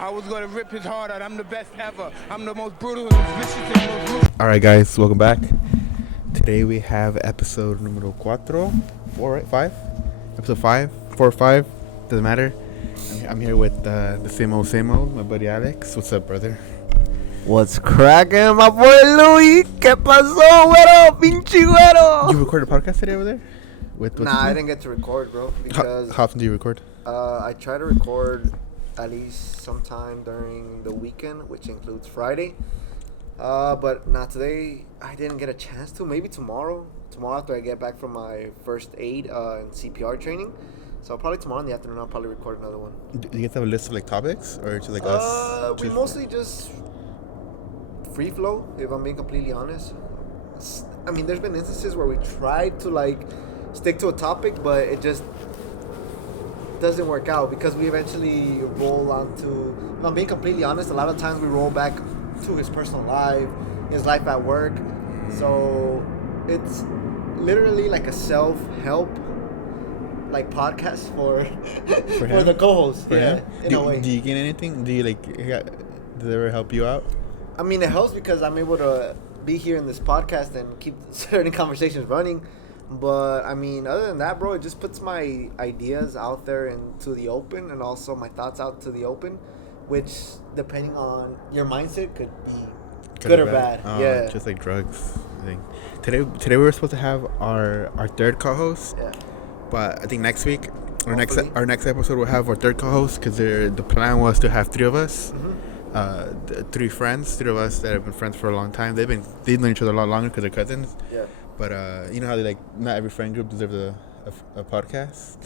I was gonna rip his heart out. I'm the best ever. I'm the most brutal and vicious and most ruthless. Alright guys, welcome back. Today we have episode numero 4, 4, right? 5? Episode 5, 4 or 5, doesn't matter. I'm here with the same old, my buddy Alex. What's up, brother? What's cracking, my boy Louis? ¿Qué pasó, güero? Pinche güero. You recorded a podcast today over there? Nah, I didn't get to record, bro. Because how often do you record? I try to record at least sometime during the weekend, which includes Friday. But not today. I didn't get a chance to. Maybe tomorrow. Tomorrow after I get back from my first aid and CPR training. So probably tomorrow in the afternoon I'll probably record another one. Do you guys have a list of like topics or just like us? We mostly just free flow, if I'm being completely honest. I mean, there's been instances where we tried to like stick to a topic, but it just doesn't work out because we eventually roll onto, if I'm being completely honest, a lot of times we roll back to his personal life, his life at work. So it's literally like a self-help like podcast for the co-host. For him? In a way. Do you gain anything? Do you like? Does it ever help you out? I mean, it helps because I'm able to be here in this podcast and keep certain conversations running. But I mean, other than that, bro, it just puts my ideas out there into the open and also my thoughts out to the open, which depending on your mindset could be good or bad. Yeah, just like drugs. I think today we were supposed to have our third co-host. Yeah. But I think next week, our next episode, we'll have our third co-host because the plan was to have 3 of us, 3 friends, 3 of us that have been friends for a long time. They've known each other a lot longer because they're cousins. Yeah. But you know how they like not every friend group deserves a podcast.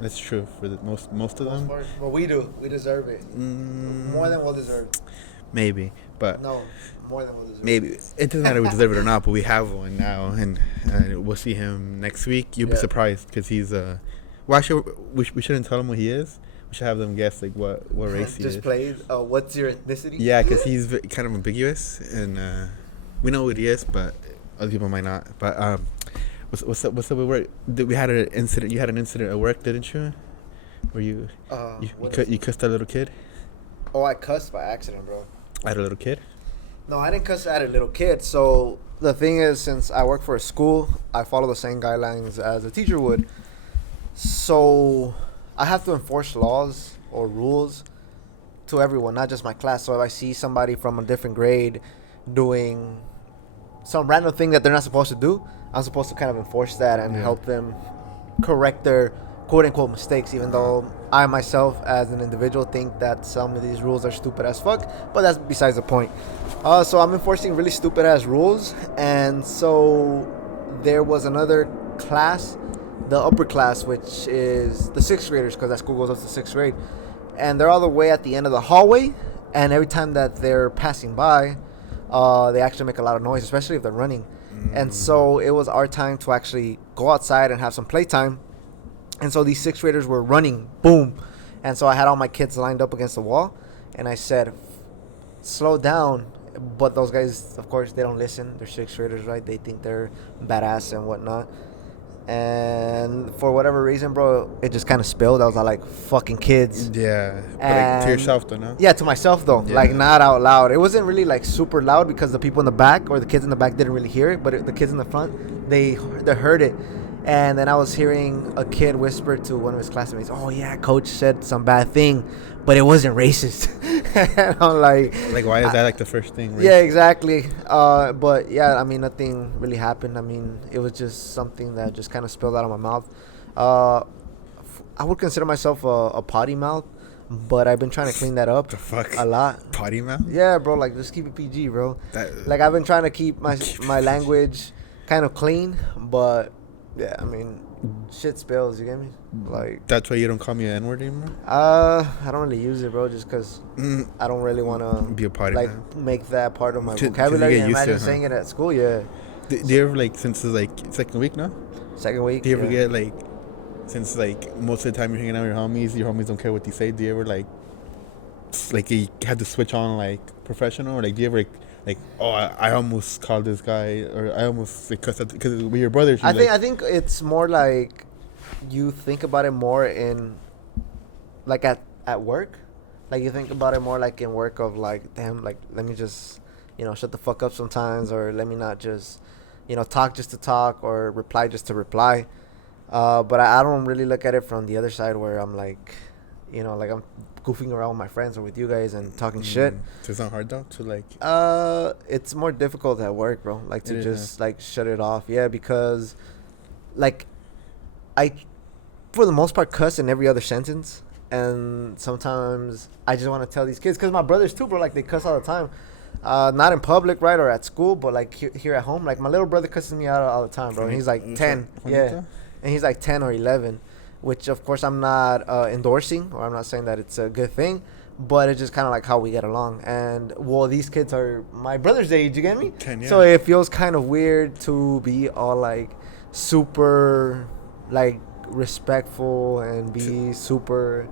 That's true for most of them. But we do. We deserve it. More than we'll deserve. Actually, no, more than we'll deserve. Maybe it doesn't matter if we deserve it or not, but we have one now, and we'll see him next week. You'll be surprised because he's well, actually, we shouldn't tell him what he is. We should have them guess like what race he is. Just play. What's your ethnicity? Yeah, because he's kind of ambiguous, and we know what he is, but other people might not. But what's up with work? We had an incident. You had an incident at work, didn't you? Where you cussed that little kid? Oh, I cussed by accident, bro. At a little kid? No, I didn't cuss at a little kid. So the thing is, since I work for a school, I follow the same guidelines as a teacher would. So I have to enforce laws or rules to everyone, not just my class. So if I see somebody from a different grade doing some random thing that they're not supposed to do, I'm supposed to kind of enforce that and help them correct their quote-unquote mistakes, even though I myself as an individual think that some of these rules are stupid as fuck, but that's besides the point. So I'm enforcing really stupid ass rules, and so there was another class, the upper class, which is the 6th graders, because that school goes up to 6th grade, and they're all the way at the end of the hallway, and every time that they're passing by, they actually make a lot of noise, especially if they're running. And so it was our time to actually go outside and have some playtime. And so these 6th graders were running, boom. And so I had all my kids lined up against the wall, and I said, slow down. But those guys, of course, they don't listen. They're 6th graders, right? They think they're badass and whatnot. And for whatever reason, bro, it just kind of spilled. I was like, fucking kids. Yeah. But like, to yourself, though, no? Yeah, to myself, though. Yeah. Like, not out loud. It wasn't really, like, super loud because the people in the back or the kids in the back didn't really hear it. But the kids in the front, they heard it. And then I was hearing a kid whisper to one of his classmates, oh, yeah, coach said some bad thing, but it wasn't racist. And I'm like, why is that like the first thing? Yeah, exactly. But, yeah, I mean, nothing really happened. I mean, it was just something that just kind of spilled out of my mouth. I would consider myself a potty mouth, but I've been trying to clean that up a lot. Potty mouth? Yeah, bro, like, just keep it PG, bro. Like, I've been trying to keep my language kind of clean, but... Yeah, I mean, shit spills, you get me? Like, that's why you don't call me an N-word anymore? I don't really use it, bro, just because I don't really want to be a party like, man. Make that part of my vocabulary. And imagine saying it at school, yeah. Do you ever, like, since it's, like, second week now? Second week, do you ever get, like, since, like, most of the time you're hanging out with your homies don't care what you say, do you ever, like you had to switch on, like, professional? Or, like, do you ever, like, oh, I almost called this guy, or I almost because with your brother. I think it's more like you think about it more in like at work, Like you think about it more like in work of like, damn, like let me just, shut the fuck up sometimes, or let me not just, talk just to talk or reply just to reply. But I don't really look at it from the other side where I'm like, like I'm goofing around with my friends or with you guys and talking shit. So it's not hard though to like. It's more difficult at work, bro. Like to It is, just like shut it off. Yeah, because like I, for the most part, cuss in every other sentence, and sometimes I just want to tell these kids, because my brothers too, bro. Like they cuss all the time. Not in public, right, or at school, but like here at home. Like my little brother cusses me out all the time, bro. And he's like 10, yeah, and he's like 10 or 11, which of course I'm not endorsing, or I'm not saying that it's a good thing, but it's just kind of like how we get along. And well, these kids are my brother's age, you get me? 10, yeah. So it feels kind of weird to be all like super like respectful and be super.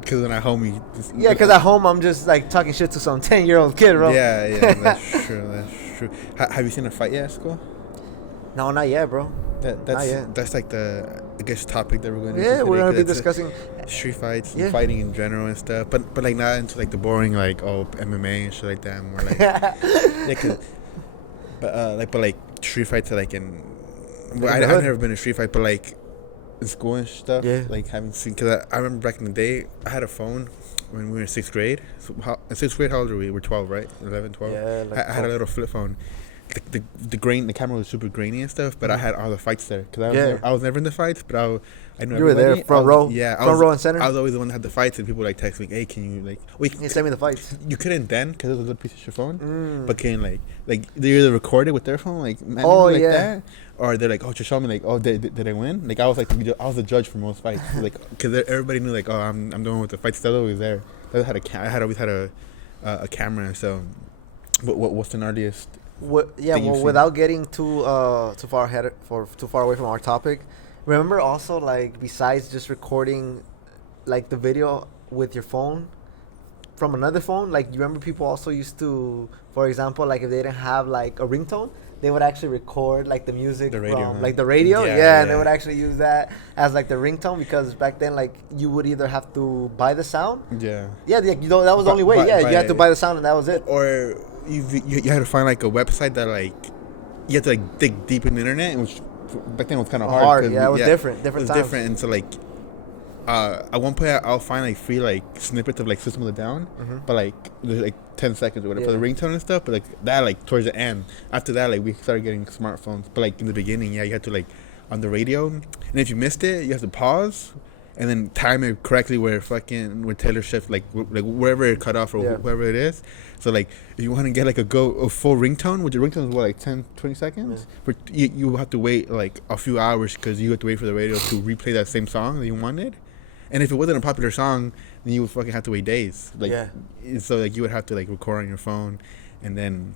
Because when at home, Yeah, because at home I'm just like talking shit to some 10-year-old kid, bro. Yeah, that's true. That's true. Have you seen a fight yet at school? No, not yet, bro. That's like the, I guess, topic that we're going to. Yeah, we're gonna be discussing street fights and fighting in general and stuff. But like not into like the boring like MMA and shit like that. More like but like street fights are like in. Well, I've never been in a street fight, but like in school and stuff. Yeah. Like having seen, because I remember back in the day, I had a phone when we were in 6th grade. So in 6th grade, how old were we? We're 12, right? 11, 12? Yeah. Like I had a little flip phone. The camera was super grainy and stuff, but I had all the fights there because I was never in the fights, but I knew you were there front row. Yeah, front row and center. I was always the one that had the fights, and people would like text me, "Hey, can you like send me the fights?" You couldn't then because it was a little piece of your phone, but can like they either record it with their phone like that, or they're like, "Oh, just show me like, oh, did I win?" Like I was the judge for most fights, like because everybody knew like, oh, I'm the one with the fights. Still always there. I always had a camera. So, what's the gnarliest? Without getting too far away from our topic, remember also like besides just recording like the video with your phone from another phone, like you remember people also used to, for example, like if they didn't have like a ringtone, they would actually record like the music from like the radio, and they would actually use that as like the ringtone, because back then like you would either have to buy the sound, like, that was the only way, you had to buy the sound and that was it, or you had to find like a website that like you had to like dig deep in the internet, which back then was kind of hard. It was different it was times. Different, and so like at one point I'll find like free like snippets of like System of the Down, but like there's like 10 seconds or whatever for the ringtone and stuff, but like that like towards the end, after that like we started getting smartphones, but like in the beginning you had to like on the radio, and if you missed it you have to pause and then time it correctly where Taylor Swift like wherever it cut off or whoever it is. So like if you want to get like a full ringtone, which the ringtone is what, like 10-20 seconds, but you have to wait like a few hours because you have to wait for the radio to replay that same song that you wanted. And if it wasn't a popular song, then you would fucking have to wait days. So like you would have to like record on your phone, and then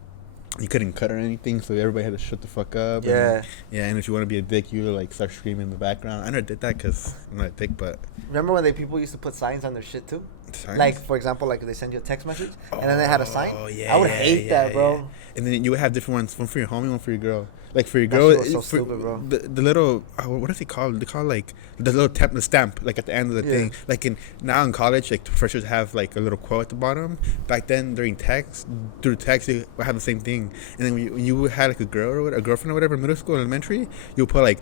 you couldn't cut or anything, so everybody had to shut the fuck up. And if you want to be a dick, you would like start screaming in the background. I never did that because I'm not a dick, but remember when people used to put signs on their shit too? Signs? Like for example, like they send you a text message and then they had a sign. I would hate that, bro. And then you would have different ones, one for your homie, one for your girl. Like for your girl, that shit was so stupid, bro. The little what is it called? They call like the little the stamp, like at the end of the thing. Like now in college, like the freshers have like a little quote at the bottom. Back then through text, you would have the same thing. And then when you had like a girlfriend or whatever, in middle school, elementary, you put like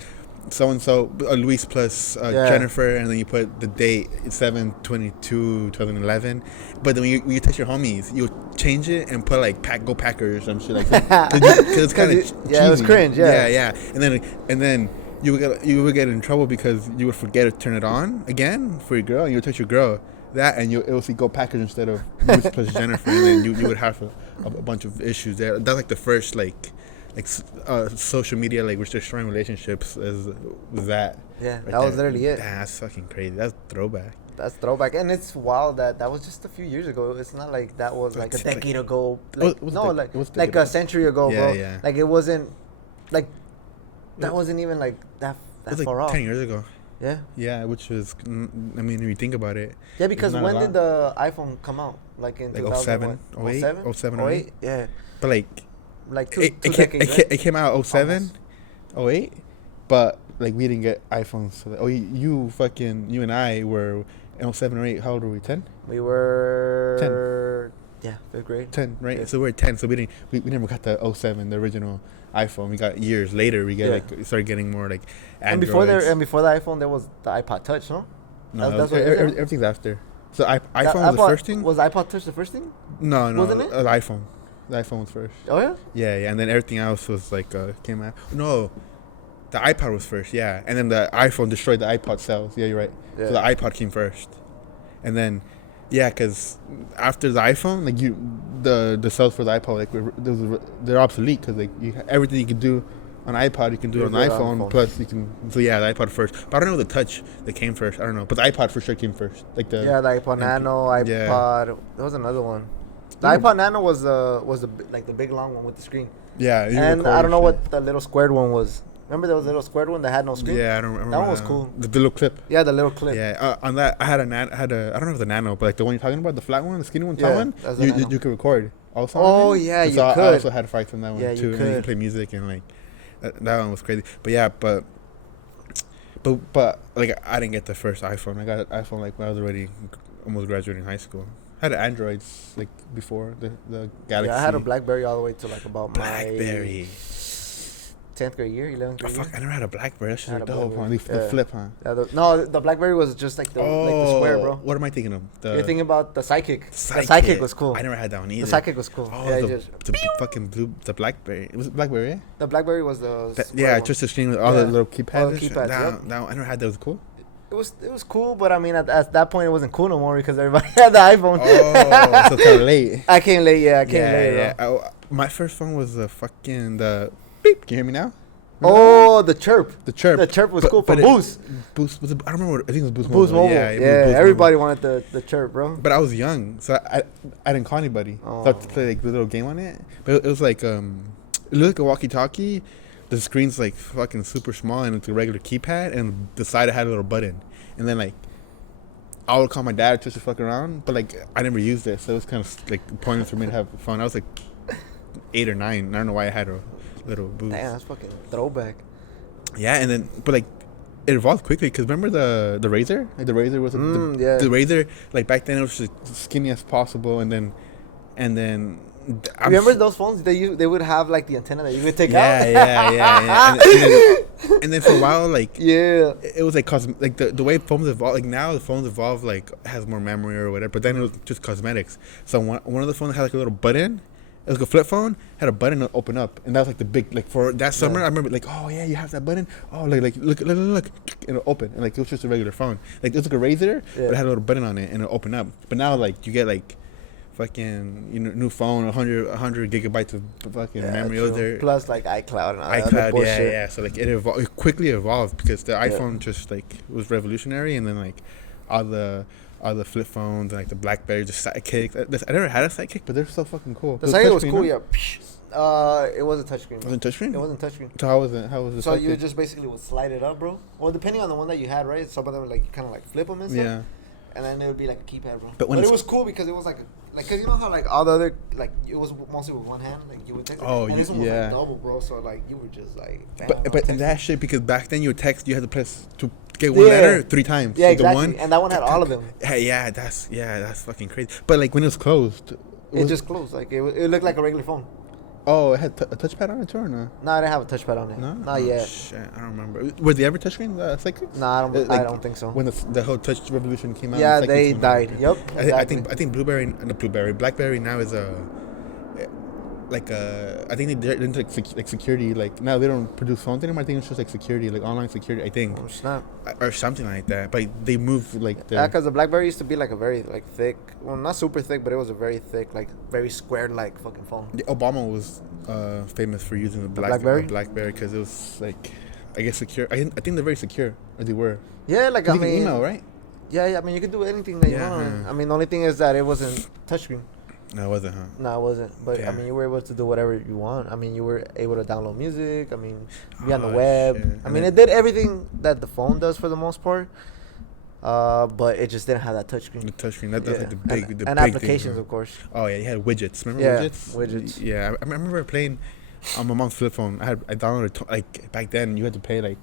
so and so, Luis plus Jennifer, and then you put the date 7/22/2011. But then when you text your homies, you change it and put like go Packers or some shit like that, because it's kind of cheesy. It was cringe. And then you would get in trouble because you would forget to turn it on again for your girl, and you would text your girl that, and it will see go Packers instead of Luis plus Jennifer, and then you would have a bunch of issues there. That's like the first social media like we're destroying relationships as that. That was literally it. That's fucking crazy. That's throwback. And it's wild that was just a few years ago. It's not like that was like a decade ago. Like a century ago, bro. Like it wasn't like that wasn't even like that far off. 10 years ago. Yeah, which was, I mean, if you think about it. Yeah, because when did the iPhone come out? Like in 07, 08, 07, 08. Yeah. But like two decades, right? It came out 07, 08, but like we didn't get iPhones. So you and I were in 07 or 8, how old were we? 10? We were 10. Yeah, 5th grade. 10, right? Yeah. So we're 10. So we never got the 07, the original iPhone. We got years later. We we started getting more like Androids. And before the iPhone, there was the iPod Touch, no? No, that's what it is, everything's after. So iPhone was the first thing. Was iPod Touch the first thing? No, Wasn't it? The iPhone. The iPhone was first. Oh yeah. Yeah, and then everything else was like came out. No, the iPod was first. Yeah, and then the iPhone destroyed the iPod sales. Yeah, you're right. Yeah. So the iPod came first, and then because after the iPhone, like the sales for the iPod they're obsolete because like everything you can do on iPod you can do on the iPhone. Plus you can the iPod first. But I don't know the Touch that came first. I don't know, but the iPod for sure came first. Like the iPod Nano, iPod. Yeah. There was another one. The iPod Nano was the big long one with the screen. Yeah, and I don't know what the little squared one was. Remember there was a little squared one that had no screen? Yeah, I don't remember. That one was cool. The little clip. Yeah, the little clip. Yeah, on that I had I don't know if it was the Nano, but like the one you're talking about, the flat one, the skinny one, yeah, one, you could record. Also. Oh yeah, you could. I also had fights on that one too. You and could. you could play music and like that one was crazy. But yeah, but like I didn't get the first iPhone. I got an iPhone like when I was already almost graduating high school. I had Androids like before the Galaxy. Yeah, I had a BlackBerry all the way to like about BlackBerry. 10th grade year, 11th grade. Fuck, I never had a BlackBerry. That shit was dope, huh? Yeah. The flip, huh? Yeah, the BlackBerry was just like the square, bro. What am I thinking of? You're thinking about the Sidekick. The Sidekick was cool. I never had that one either. The Sidekick was cool. Oh, yeah, the fucking blue, the BlackBerry. Was it BlackBerry? Yeah? The BlackBerry was the yeah, just the screen with all the little keypads. All the keypads. That I never had. That was cool. It was cool, but I mean at that point it wasn't cool no more because everybody had the iPhone. Oh, so kind of late. I came late. Yeah, I came late. Yeah. My first phone was the beep. Can you hear me now? Oh, the chirp. The chirp. The chirp was cool for Boost. Boost was I don't remember. I think it was Boost Mobile. Mobile. Yeah, everybody wanted the chirp, bro. But I was young, so I didn't call anybody. Oh. So I had to play like the little game on it. But it was like it looked like a walkie-talkie. The screen's like fucking super small and it's a regular keypad, and the side it had a little button. And then like I would call my dad just to fuck around, but like I never used it, so it was kind of like pointless for me to have fun. I was like 8 or 9. I don't know why I had a little Boost. Damn, that's fucking throwback. Yeah, and then but like it evolved quickly because remember the Razor? Like the Razor was the Razor. Like back then it was just skinny as possible, and then. Remember those phones? They would have like the antenna that you could take out. Yeah. And then for a while, like it was like the way phones evolve. Like now the phones evolve like has more memory or whatever. But then it was just cosmetics. So one of the phones had like a little button. It was like a flip phone, had a button to open up, and that was like the big like for that summer. I remember like, oh yeah, you have that button. Oh like look, it'll open, and like it was just a regular phone. Like it was like a Razor, but it had a little button on it, and it'll open up. But now like you get like fucking new phone, 100 gigabytes of fucking memory over there. Plus like iCloud and all that bullshit. Yeah. So like it quickly evolved because the iPhone just like was revolutionary, and then like all the flip phones and like the BlackBerry, just Sidekick. I never had a Sidekick, but they're so fucking cool. The Sidekick was cool, yeah. It wasn't touchscreen. Was it touchscreen? It wasn't touchreen. So how was it? So you just basically would slide it up, bro. Well, depending on the one that you had, right? Some of them like kind of like flip them and stuff. Yeah. And then it would be like a keypad, bro. But it was cool because it was like cause you know how like all the other like it was mostly with one hand, like you would text. Oh, and this one was like double, bro. So like you were just like. But and that shit because back then you would text, you had to press to get one letter 3 times. Yeah, so exactly. And that one had all of them. Yeah, that's fucking crazy. But like when it was closed, it just closed. Like it looked like a regular phone. Oh, it had a touchpad on it too, or no? No, I didn't have a touchpad on it. No? Not yet. Shit, I don't remember. Was the ever touchscreen? Sidekick? No, I don't think so. When the whole touch revolution came out. Yeah, they died. Yep. Exactly. I think BlackBerry now is I think they're into like security. Like now they don't produce phones anymore. I think it's just like security, like online security. I think. Oh snap. Or something like that. But they move like. Because the BlackBerry used to be like a very like thick, well not super thick, but it was a very thick, like very squared like fucking phone. Obama was famous for using the BlackBerry because it was like, I guess secure. I think they're very secure, or they were. Yeah, like I mean. Email, right? Yeah. I mean, you can do anything that you want. I mean, the only thing is that it wasn't touchscreen. No, it wasn't, huh? No, it wasn't. But, I mean, you were able to do whatever you want. I mean, you were able to download music. I mean, be on the web. Shit. I mean, it did everything that the phone does for the most part. But it just didn't have that touchscreen. The touchscreen. That's like the big and applications, of course. Oh, yeah. You had widgets. Remember widgets? Widgets. Yeah. I remember playing on my mom's flip phone. I downloaded, like, back then, you had to pay, like,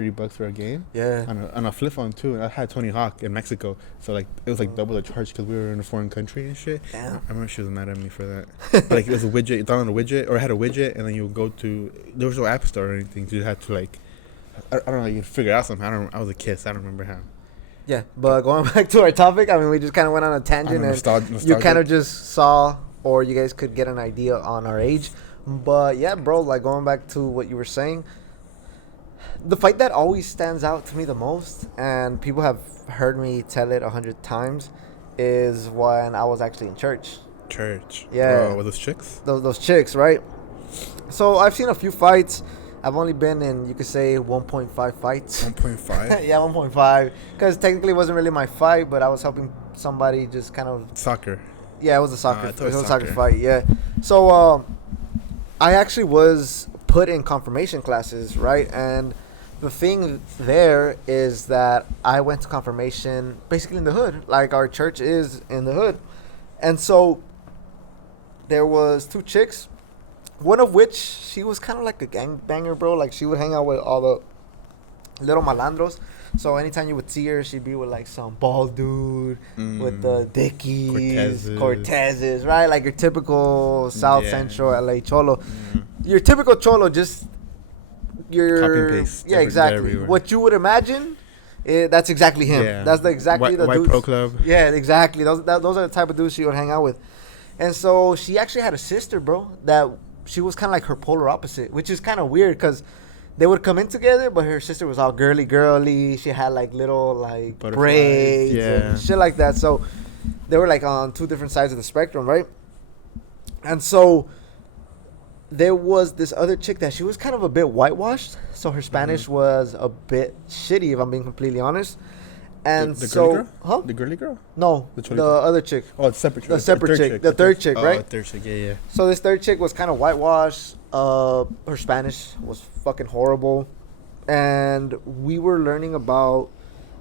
$30 for a game. Yeah. On a flip phone too. And I had Tony Hawk in Mexico, so like it was like double the charge because we were in a foreign country and shit. Damn. I remember she was mad at me for that. But, like it was a widget. You download a widget, or it had a widget, and then you would go to. There was no app store or anything. So you had to like, I don't know. You figure it out somehow. I was a kid, so I don't remember how. Yeah, but going back to our topic, I mean, we just kind of went on a tangent, and you kind of just saw, or you guys could get an idea on our age. But yeah, bro, like going back to what you were saying, the fight that always stands out to me the most, and people have heard me tell it 100 times, is when I was actually in church. Church. Yeah. Bro, with those chicks? Those chicks, right? So I've seen a few fights. I've only been in, you could say, 1.5 fights. 1.5? Yeah, 1.5. Because technically it wasn't really my fight, but I was helping somebody just kind of... Soccer. Yeah, it was a soccer. It was a soccer soccer fight, yeah. So I actually was put in confirmation classes, right? And the thing there is that I went to confirmation basically in the hood. Like our church is in the hood. And so there was 2 chicks. One of which, she was kind of like a gangbanger, bro. Like, she would hang out with all the little malandros. So, anytime you would see her, she'd be with, like, some bald dude with the Dickies, Cortezes, right? Like, your typical South Central LA cholo. Your typical cholo, just your... Copy and paste. Yeah, exactly. What you would imagine, that's exactly him. Yeah. That's exactly the White dudes. Pro Club. Yeah, exactly. Those are the type of dudes she would hang out with. And so, she actually had a sister, bro, that... She was kind of like her polar opposite, which is kind of weird because they would come in together, but her sister was all girly. She had like little like braids and shit like that. So they were like on 2 different sides of the spectrum, right? And so there was this other chick that she was kind of a bit whitewashed. So her Spanish was a bit shitty, if I'm being completely honest. And the so, girly girl? huh? The girly girl? No, the other chick. Oh, it's separate. The separate chick. The third chick, right? Oh, third chick, yeah. So this third chick was kind of whitewashed. Her Spanish was fucking horrible. And we were learning about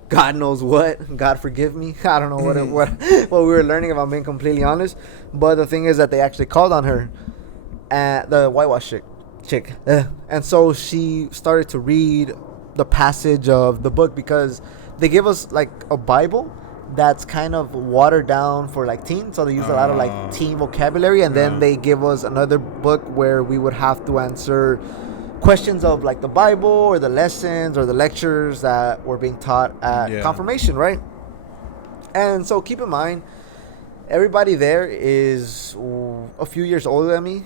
God knows what. God forgive me. I don't know what we were learning about, being completely honest. But the thing is that they actually called on her. The whitewashed chick. And so she started to read the passage of the book because... They give us like a Bible that's kind of watered down for like teens, so they use a lot of like teen vocabulary, and then they give us another book where we would have to answer questions of like the Bible or the lessons or the lectures that were being taught at confirmation, right? And so keep in mind, everybody there is a few years older than me,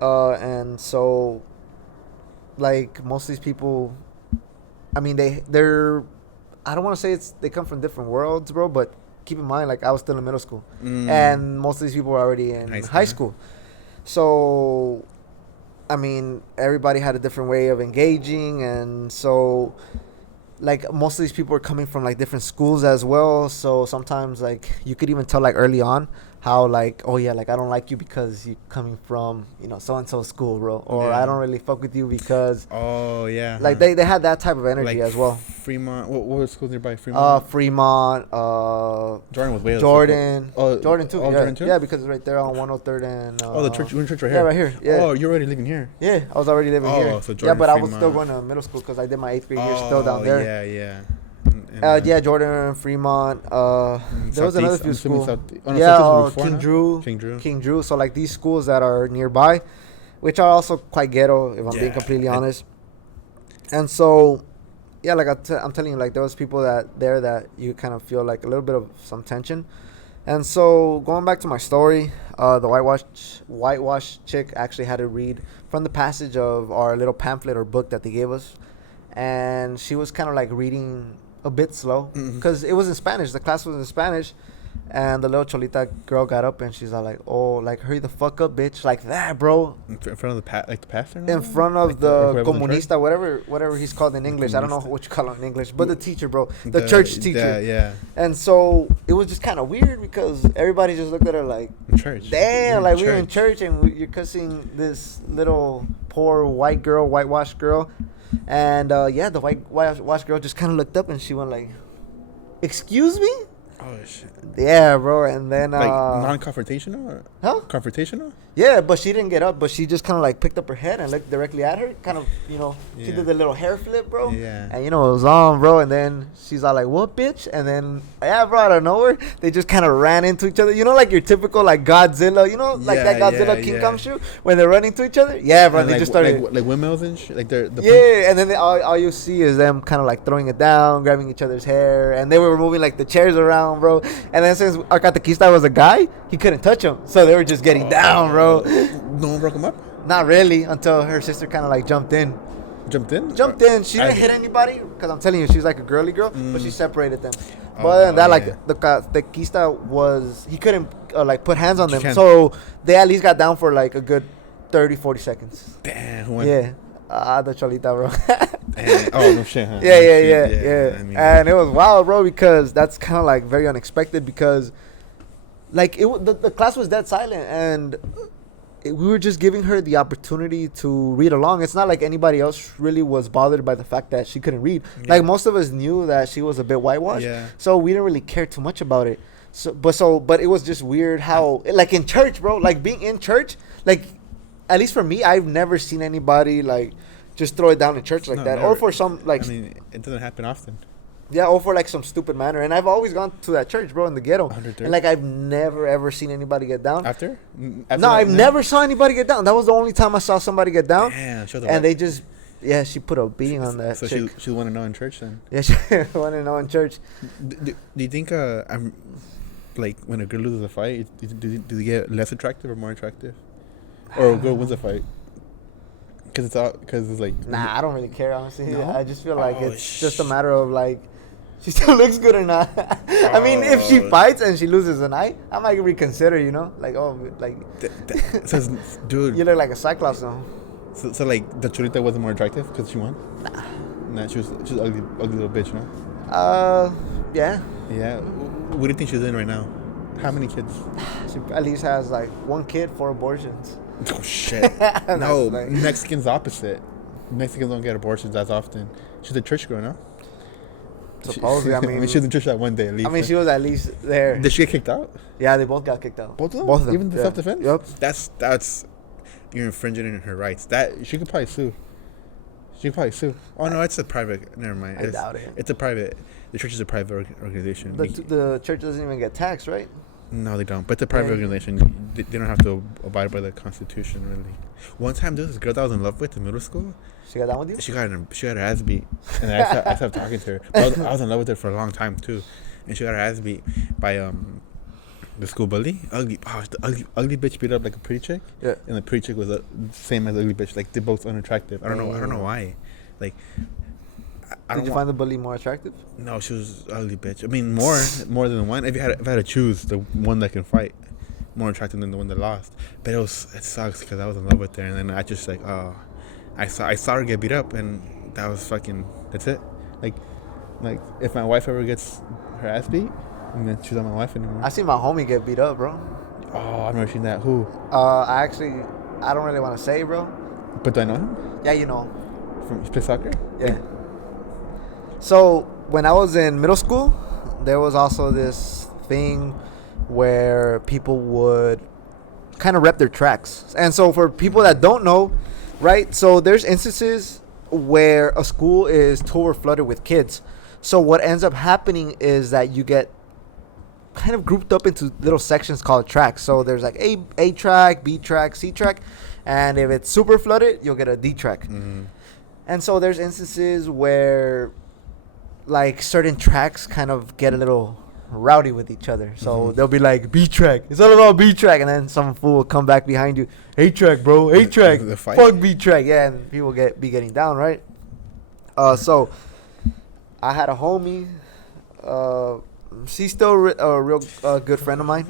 and so like most of these people, I mean they're I don't want to say they come from different worlds, bro, but keep in mind, like, I was still in middle school. And most of these people were already in high school. So, I mean, everybody had a different way of engaging. And so, like, most of these people were coming from, like, different schools as well. So, sometimes, like, you could even tell, like, early on how, like, oh, yeah, like, I don't like you because you're coming from, you know, so-and-so school, bro. Or I don't really fuck with you because... Oh, yeah. Like, they had that type of energy as well. Fremont. What was schools nearby? Fremont? Fremont. Jordan was Wales. Jordan. Oh, Jordan, too. Jordan, too? Yeah, because it's right there on 103rd and... the church. You're in church right here? Yeah, right here. Yeah. Oh, you're already living here? Yeah, I was already living here. Oh, so Jordan, but I was still going to middle school because I did my 8th grade year still down there. Yeah. Yeah, Jordan, Fremont. There was another few schools. King Drew. So, like, these schools that are nearby, which are also quite ghetto, if I'm being completely honest. And so, yeah, like I'm telling you, like, there was people that you kind of feel like a little bit of some tension. And so, going back to my story, the whitewash chick actually had to read from the passage of our little pamphlet or book that they gave us. And she was kind of like reading a bit slow because it was in Spanish. The class was in Spanish, and the little cholita girl got up and she's all like, "Oh, like hurry the fuck up, bitch!" Like that, bro. In front of the pastor. In front of like the comunista, whatever he's called in English. I don't know what you call it in English, but the teacher, bro, the church teacher. Yeah. And so it was just kind of weird because everybody just looked at her like, "Church, damn!" Like we're in church and you're cussing this little poor whitewashed girl. And the whitewashed girl just kind of looked up and she went like, "Excuse me?" Oh shit. Yeah, bro. And then Like non-confrontational or huh? confrontational? Yeah, but she didn't get up, but she just kind of like picked up her head and looked directly at her. Kind of, you know, she Yeah. did the little hair flip, bro. Yeah. And, you know, it was on, bro. And then she's all like, what, bitch? And then, yeah, bro, out of nowhere, they just kind of ran into each other. You know, like your typical, like, Godzilla, you know, like Yeah, that Godzilla yeah, King yeah. Kong shoe when they're running to each other? Yeah, bro, And they like, just started. like windmills and shit. Like they're the Yeah, and then all you see is them kind of like throwing it down, grabbing each other's hair, and they were moving like the chairs around, bro. And then since our catequista was a guy, he couldn't touch him, so they were just getting down, bro. No one broke them up. Not really until her sister kind of like jumped in. Jumped in. Jumped in. She didn't I- hit anybody because I'm telling you, she's like a girly girl, but she separated them. Oh, But other than that, yeah. like the catequista was, he couldn't like put hands on She them, can't- so they at least got down for like a good 30, 40 seconds. Damn. Who won? Yeah. The Cholita, bro. And, oh no shit, huh? Yeah. I mean, And it was wild, bro, because that's kind of like very unexpected because, like, the class was dead silent and we were just giving her the opportunity to read along. It's not like anybody else really was bothered by the fact that she couldn't read. Yeah. Like most of us knew that she was a bit whitewashed, Yeah. so we didn't really care too much about it. But it was just weird how, like in church, bro, like being in church, like at least for me, I've never seen anybody like just throw it down in church like No, that, never. or for some like I mean, it doesn't happen often. yeah, or for like some stupid manner. And I've always gone to that church, bro, in the ghetto, 103rd? and like I've never ever seen anybody get down. After No, that, I've never saw anybody get down. That was the only time I saw somebody get down. Damn, show the And white- they just, yeah, she put a beating on that So chick. she want to know in church then. Yeah, she wanted to know in church. Do you think I'm like when a girl loses a fight, do they get less attractive or more attractive, or a girl wins a fight? Because it's like Nah, I don't really care, honestly. No? I just feel like Oh, it's just a matter of like, she still looks good or not. I mean, if she Oh. fights and she loses an eye, I might reconsider, you know? Like, oh, like, says, dude. you look like a cyclops now. So like the Chulita wasn't more attractive because she won. Nah, she was ugly little bitch, no? Yeah. Yeah. What do you think she's in right now? How many kids? She at least has like 1 kid, 4 abortions. Oh shit! No, That's like- Mexicans opposite. Mexicans don't get abortions as often. She's a church girl, no? Supposedly, I mean, she was in church that one day at least. I mean, she was at least there. Did she get kicked out? Yeah, they both got kicked out. Both of them? Both of them. Even the yeah. self-defense? Yep. That's you're infringing on her rights. That she could probably sue. She could probably sue. Oh no, it's a private. Never mind. I doubt it. It's a private. The church is a private organization. The church doesn't even get taxed, right? No, they don't. But it's a private Yeah. organization. They don't have to abide by the Constitution, really. One time, there was this girl that I was in love with in middle school. She got down with you? She got her ass beat, and I stopped talking to her. But I was in love with her for a long time too, and she got her ass beat by the school bully. The ugly bitch beat up like a pretty chick. Yeah. And the pretty chick was the same as the ugly bitch. Like they're both unattractive. I don't know why. Like I Did don't you find the bully more attractive? No, she was ugly bitch. I mean, more than one. If I had to choose the one that can fight, more attractive than the one that lost. But it sucks because I was in love with her, and then I just like I saw her get beat up, and that was fucking. That's it. Like if my wife ever gets her ass beat, and then she's not my wife anymore. I seen my homie get beat up, bro. Oh, I've never seen that. Who? I don't really want to say, bro. But do I know him? Yeah, you know. From he plays soccer? Yeah. So when I was in middle school, there was also this thing where people would kind of rep their tracks. And so for people that don't know, right? So there's instances where a school is totally flooded with kids. So what ends up happening is that you get kind of grouped up into little sections called tracks. So there's like A track, B track, C track, and if it's super flooded, you'll get a D track. Mm-hmm. And so there's instances where like certain tracks kind of get a little rowdy with each other. So they'll be like B track. It's all about B track, and then some fool will come back behind you. A track, bro. A track. The fight? Fuck B track. Yeah, and people be getting down, right? So I had a homie. She's still a real good friend of mine.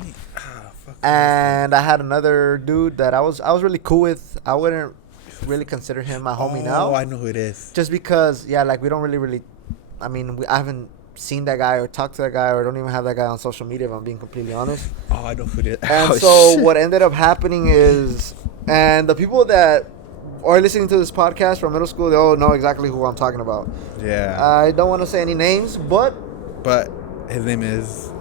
And I had another dude that I was really cool with. I wouldn't really consider him my homie now. Oh, I know who it is. Just because, yeah, like we don't really. I mean, I haven't seen that guy or talked to that guy or don't even have that guy on social media, if I'm being completely honest. Oh, I know who it is. And Oh, so shit. what ended up happening is, and the people that are listening to this podcast from middle school, they all know exactly who I'm talking about. Yeah. I don't want to say any names, but But his name is.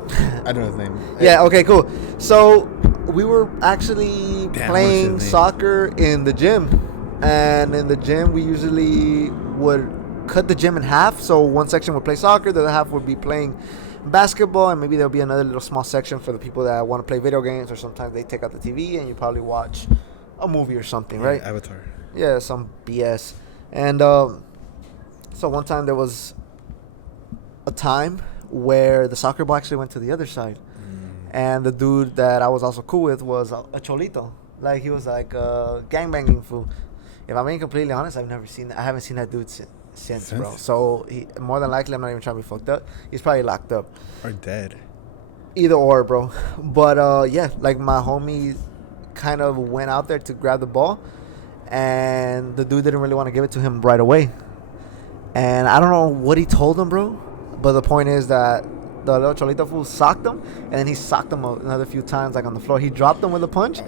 I don't know his name. Yeah, okay, cool. So we were actually Damn, playing what's his name? soccer in the gym. And in the gym, we usually would cut the gym in half. So one section would play soccer, the other half would be playing basketball, and maybe there'll be another little small section for the people that want to play video games, or sometimes they take out the TV and you probably watch a movie or something, right? Avatar. Yeah, some BS. And so one time there was a time where the soccer ball actually went to the other side. And the dude that I was also cool with was a cholito. Like, he was like a gangbanging fool. If I'm being completely honest, I haven't seen that dude since, bro. So more than likely, I'm not even trying to be fucked up. He's probably locked up. Or dead. Either or, bro. But yeah, like my homie kind of went out there to grab the ball, and the dude didn't really want to give it to him right away. And I don't know what he told him, bro. But the point is that the little cholito fool socked him, and then he socked him another few times, like on the floor. He dropped him with a punch,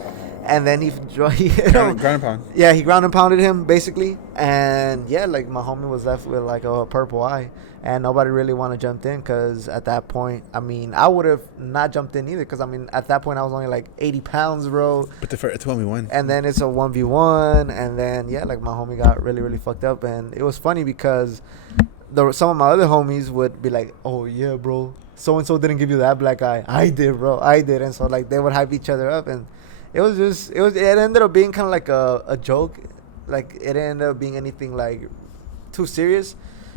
and then he hit him. Ground and pound. Yeah, he ground and pounded him, basically. And yeah, like my homie was left with like a purple eye. And nobody really want to jump in, because at that point, I mean, I would have not jumped in either, because I mean, at that point I was only like 80 pounds, bro. But it's 1v1. And then it's a 1v1, and then yeah, like my homie got really, really fucked up. And it was funny because some of my other homies would be like, oh yeah, bro, so and so didn't give you that black eye. I did, bro, I did. And so like they would hype each other up, and it ended up being kind of like a joke. Like, it ended up being anything like too serious.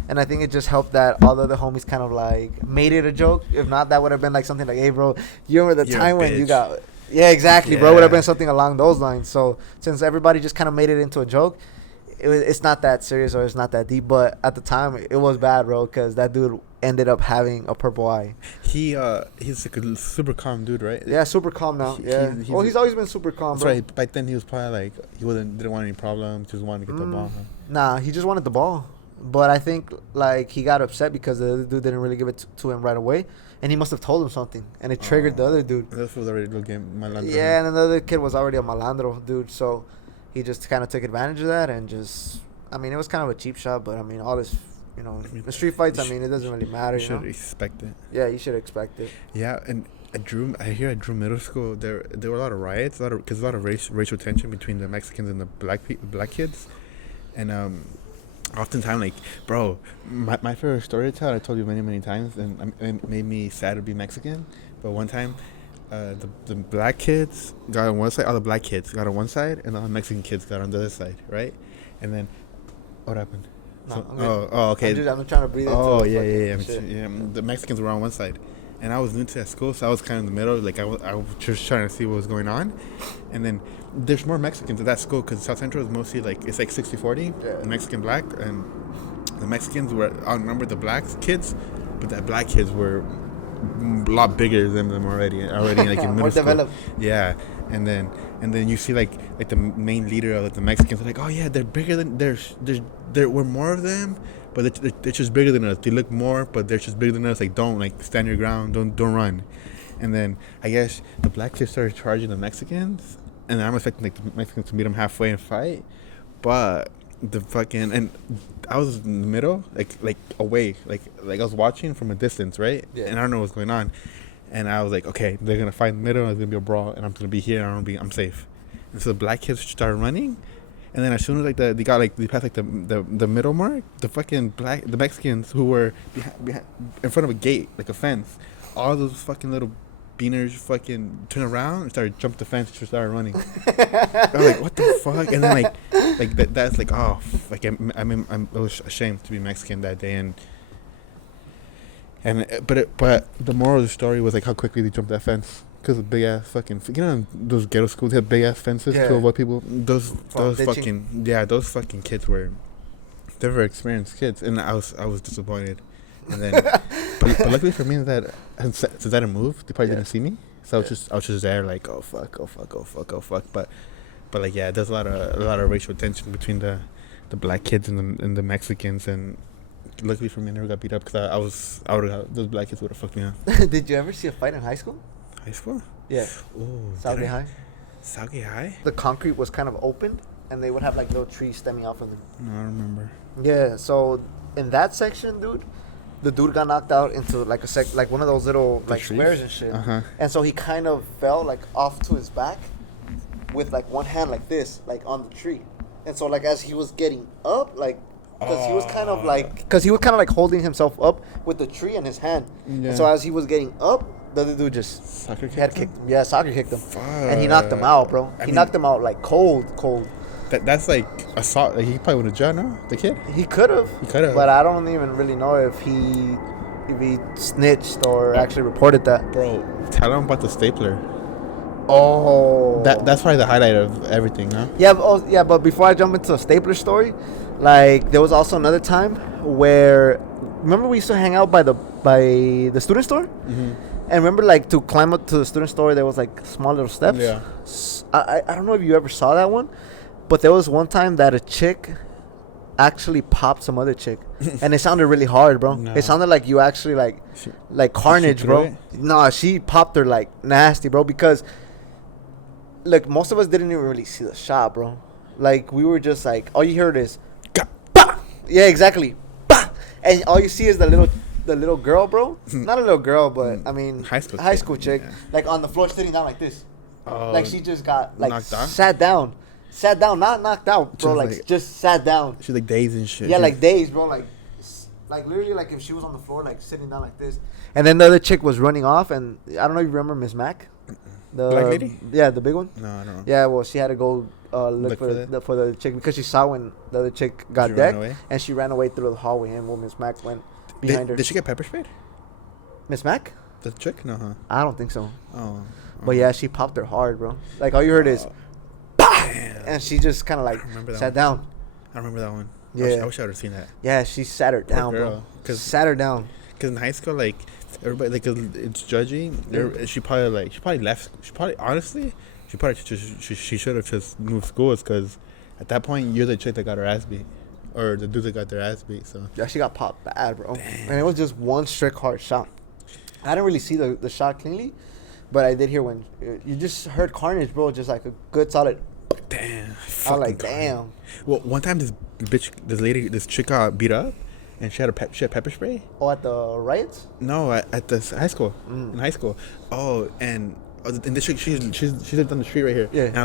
And I think it just helped that all the other homies kind of like made it a joke. If not, that would have been like something like, hey, bro, you remember the You're time a when you bitch. got... Yeah, exactly, bro. Yeah. Would have been something along those lines. So since everybody just kind of made it into a joke, it's not that serious, or it's not that deep. But at the time, it was bad, bro, because that dude ended up having a purple eye. He's like a super calm dude, right? Yeah, super calm now. Yeah. He's always been super calm, That's bro. right. Back then, he was probably like, he didn't want any problems. Just wanted to get the ball. Nah, he just wanted the ball. But I think, like, he got upset because the other dude didn't really give it to him right away. And he must have told him something. And it triggered the other dude. That was already a little game. Malandro. Yeah, and another kid was already a malandro dude. So he just kind of took advantage of that and just... I mean, it was kind of a cheap shot. But, I mean, all this, you know, the street fights, I mean, it doesn't really matter, You you should know? expect it. Yeah, you should expect it. Yeah, and at Drew Middle School, there were a lot of riots, because a lot of racial tension between the Mexicans and the black kids, and oftentimes, like, bro, my favorite story to tell, I told you many times, and it made me sad to be Mexican. But one time, the black kids got on one side, all the black kids got on one side, and all the Mexican kids got on the other side, right? And then, what happened? No, So, I'm good. okay. I'm just trying to breathe into Oh the yeah. fucking shit. The Mexicans were on one side, and I was new to that school, so I was kind of in the middle. Like I was just trying to see what was going on, and then there's more Mexicans at that school because South Central is mostly like it's like 60-40, Yeah. Mexican black, and the Mexicans were outnumbered the black kids, but the black kids were a lot bigger than them already like in middle More school. developed. Yeah, and then you see like the main leader of the Mexicans are like, oh yeah, they're bigger than there were more of them, but they're just bigger than us. They look more, but they're just bigger than us. Like, don't like stand your ground, don't run. And then I guess the black kids started charging the Mexicans, and I'm expecting like the Mexicans to meet them halfway and fight, but and I was in the middle, like away, like I was watching from a distance, right? Yeah. And I don't know what's going on. And I was like, okay, they're gonna fight in the middle. It's gonna be a brawl, and I'm gonna be here. I'm safe. And so the black kids started running, and then as soon as they passed like the middle mark, the Mexicans who were behind, in front of a gate, like a fence, all those fucking little beaners fucking turned around and started jumped the fence and just started running. I was like, what the fuck? And then that's like, oh, like I was ashamed to be Mexican that day, but the moral of the story was like how quickly they jumped that fence because of big ass fucking, you know, those ghetto schools have big ass fences to avoid people. Those fucking kids were very experienced kids, and I was disappointed. And then, but luckily for me that since that had moved, they probably didn't see me, so I was just there like, oh fuck. But like, yeah, there's a lot of racial tension between the black kids and the Mexicans, and luckily for me, I never got beat up because those black kids would have fucked me up. Did you ever see a fight in high school? High school? Yeah. Ooh, Saudi High. Saudi High? The concrete was kind of open, and they would have like little trees stemming off of them. No, I don't remember. Yeah, so in that section, dude, the dude got knocked out into like like one of those little like trees? squares and shit. Uh-huh. And so he kind of fell like off to his back with like one hand like this, like on the tree. And so like as he was getting up, like because he was kind of like holding himself up with the tree in his hand. Yeah. And so as he was getting up, the other dude just Soccer head kicked kicked him. Yeah, soccer kicked him. Fuck. And he knocked him out, bro. He knocked him out like cold. That's like assault. Like he probably would have jail, no? The kid. He could have. But I don't even really know if he snitched or actually reported that. Bro, tell him about the stapler. Oh. That's probably the highlight of everything, huh? Yeah. But before I jump into a stapler story, like there was also another time where remember we used to hang out by the student store. Mm-hmm. And remember, like, to climb up to the student store, there was, like, small little steps. Yeah. I don't know if you ever saw that one, but there was one time that a chick actually popped some other chick. And it sounded really hard, bro. No. It sounded like you actually, like carnage, bro. It? No, she popped her, like, nasty, bro. Because, like, most of us didn't even really see the shot, bro. Like, we were just, like, all you heard is, bah! Yeah, exactly. Bah! And all you see is the little girl, bro. Not a little girl, but I mean high school chick. Yeah. Like on the floor sitting down like this. Like she just got like sat down, not knocked out, bro. Like just sat down. She's like dazed and shit. Yeah, like dazed, bro. Like literally like if she was on the floor like sitting down like this. And then the other chick was running off, and I don't know if you remember Miss Mac, the black lady. Yeah, the big one. No, I don't know. Yeah, well she had to go look for the chick because she saw when the other chick got decked, and she ran away through the hallway, and Miss Mac went behind her. Did she get pepper sprayed? Miss Mac? The chick? No, huh? I don't think so. Oh. But yeah, she popped her hard, bro. Like all you heard is, damn. And she just kind of like sat down. I remember that one. Yeah. I wish I would have seen that. Yeah, she sat her down, bro. Sat her down. Because in high school, like everybody, like it's judgy. She probably left. She should have just moved schools because at that point you're the chick that got her ass beat. Or the dudes that got their ass beat, so. Yeah, she got popped bad, bro. Damn. And it was just one strict hard shot. I didn't really see the shot cleanly, but I did hear when you just heard carnage, bro. Just like a good solid. Damn. I was like, damn. Well, one time this chick got beat up, and she had pepper spray. Oh, at the riots? No, at the high school. In high school. Oh, and this chick, she lived on the street right here. Yeah. And I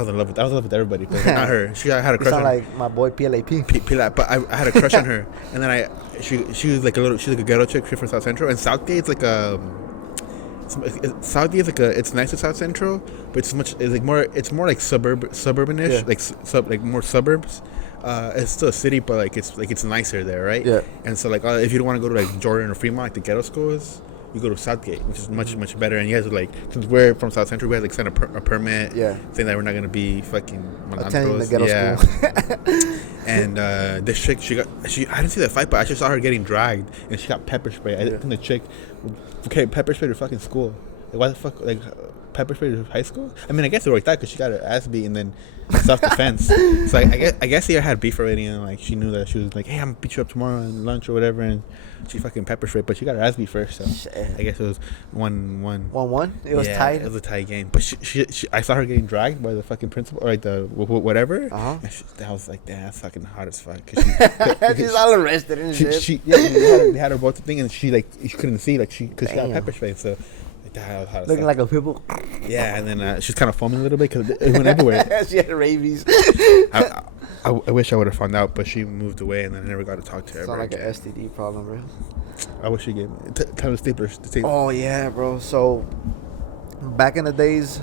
was in love with everybody, but not her. I had a crush on her. You sound like my boy PLAP. But I had a crush on her, and then she was like she's like a ghetto chick. She's from South Central, and Southgate's like Southgate is like it's nice to South Central, but it's more like suburbanish, Yeah. like more suburbs. It's still a city, but it's nicer there, right? Yeah. And so like if you don't want to go to like Jordan or Fremont, like the ghetto schools, you go to Southgate, which is much better. And you guys are like, since we're from South Central, we had like send a permit, saying that we're not gonna be fucking attending the ghetto school. And this chick, I didn't see the fight, but I just saw her getting dragged, and she got pepper spray. I think the chick, pepper spray to fucking school. Like, why the fuck, like, pepper spray to high school? I mean, I guess it worked out because she got her ass beat and then self-defense. So I guess he had beef already, and like she knew that she was like, hey, I'm gonna beat you up tomorrow at lunch or whatever, and she fucking pepper sprayed, but she got her ass beat first. So shit. I guess it was 1-1. 1-1? It was tied. It was a tie game, but she I saw her getting dragged by the fucking principal or like the whatever. And I was like, damn, that's fucking hot as fuck. She's all arrested and shit. They had her both the thing, and she couldn't see because she got pepper sprayed. So. Looking like a people. Yeah, and then she's kind of foaming a little bit because it went everywhere. She had rabies. I wish I would have found out, but she moved away, and then I never got to talk to her. Sound like an STD problem, bro. I wish she gave me kind of staplers. Oh yeah, bro. So back in the days,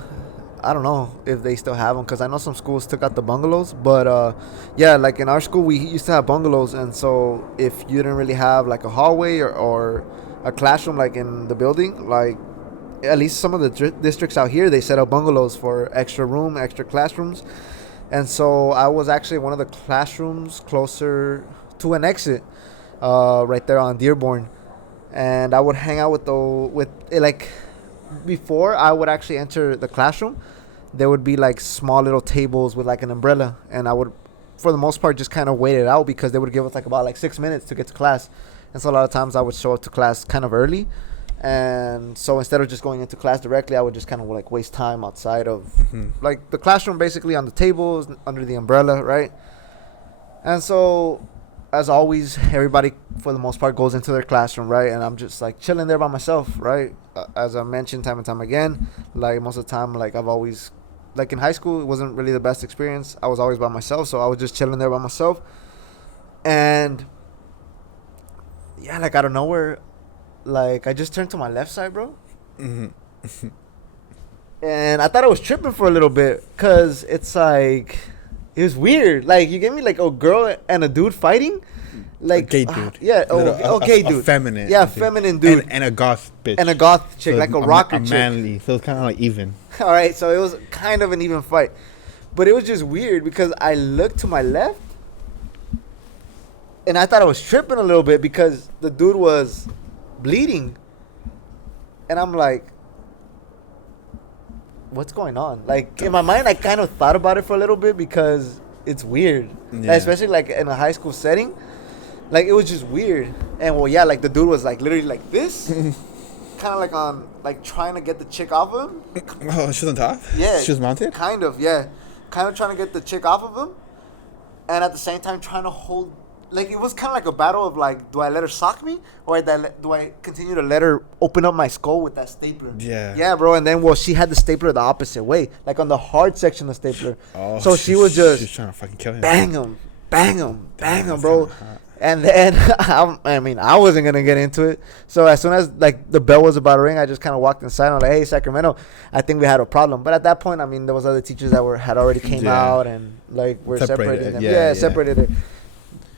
I don't know if they still have them because I know some schools took out the bungalows, but yeah, like in our school we used to have bungalows, and so if you didn't really have like a hallway or a classroom like in the building, like at least some of the districts out here, they set up bungalows for extra room, extra classrooms. And so I was actually one of the classrooms closer to an exit, right there on Dearborn. And I would hang out like before I would actually enter the classroom, there would be like small little tables with like an umbrella, and I would, for the most part, just kind of wait it out because they would give us like about like 6 minutes to get to class. And so a lot of times I would show up to class kind of early. And so instead of just going into class directly, I would just kind of like waste time outside of like the classroom, basically on the tables under the umbrella, right? And so as always, everybody for the most part goes into their classroom, right? And I'm just like chilling there by myself, right? As I mentioned time and time again, like most of the time, like I've always, like in high school, it wasn't really the best experience. I was always by myself, so I was just chilling there by myself. And yeah, like out of nowhere, like I just turned to my left side, bro. Mm-hmm. And I thought I was tripping for a little bit, cause it's like it was weird. Like you gave me like a girl and a dude fighting, like a gay dude. Yeah, gay dude. A feminine. Yeah, feminine dude. And a goth bitch. And a goth chick, so like a rocker chick. Manly. So it's kind of like even. All right, so it was kind of an even fight, but it was just weird because I looked to my left, and I thought I was tripping a little bit because the dude was bleeding, and I'm like, what's going on? Like in my mind, I kind of thought about it for a little bit because it's weird, especially like in a high school setting. Like it was just weird, and well, yeah, like the dude was like literally like this, kind of like on like trying to get the chick off of him. Oh, she's on top. Yeah, she was mounted. Kind of, yeah, kind of trying to get the chick off of him, and at the same time trying to hold. Like it was kind of like a battle of like, do I let her sock me or do I continue to let her open up my skull with that stapler? Yeah, bro. And then she had the stapler the opposite way, like on the hard section of stapler. Oh, so she was just she's trying to fucking kill him. Bang him, bro. And then I wasn't gonna get into it. So as soon as like the bell was about to ring, I just kind of walked inside. I'm like, hey, Sacramento, I think we had a problem. But at that point, I mean, there was other teachers that had already came out and like we're separating them. Separated it.